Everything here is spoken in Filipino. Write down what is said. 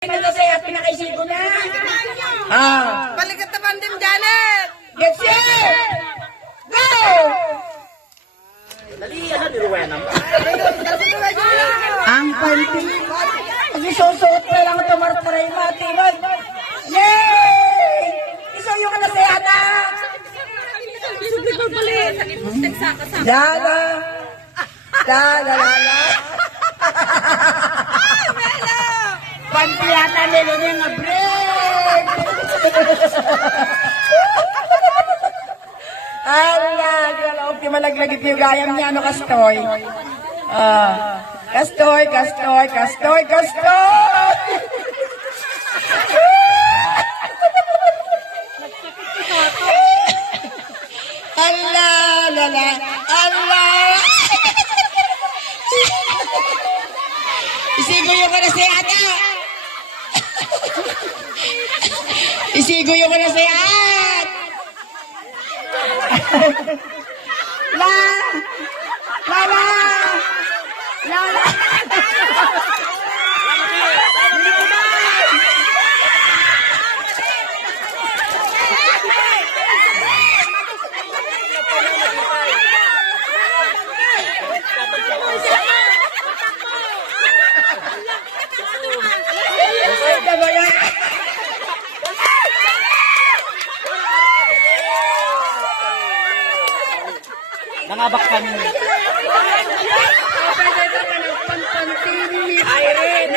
Pinakasaya at pinakaisigo na. Balikat na pandim, Janet! Get set! Go! Ang panty. Isusuot na lang tumartaray matibag. Yay! Isuyo ka na si Ana. Dala. Dala, dala. Panty yata nilo niya nga break. Ala, gala, okay, malaglagit yung gayam niya, ano, kastoy. Kastoy, kastoy, kastoy, kastoy! Ala, lala, ala! Isiguyo ka na si Ata! Isiguyo ka na si At! La! La! La! La! La! Nangabak kami. Ay, rin!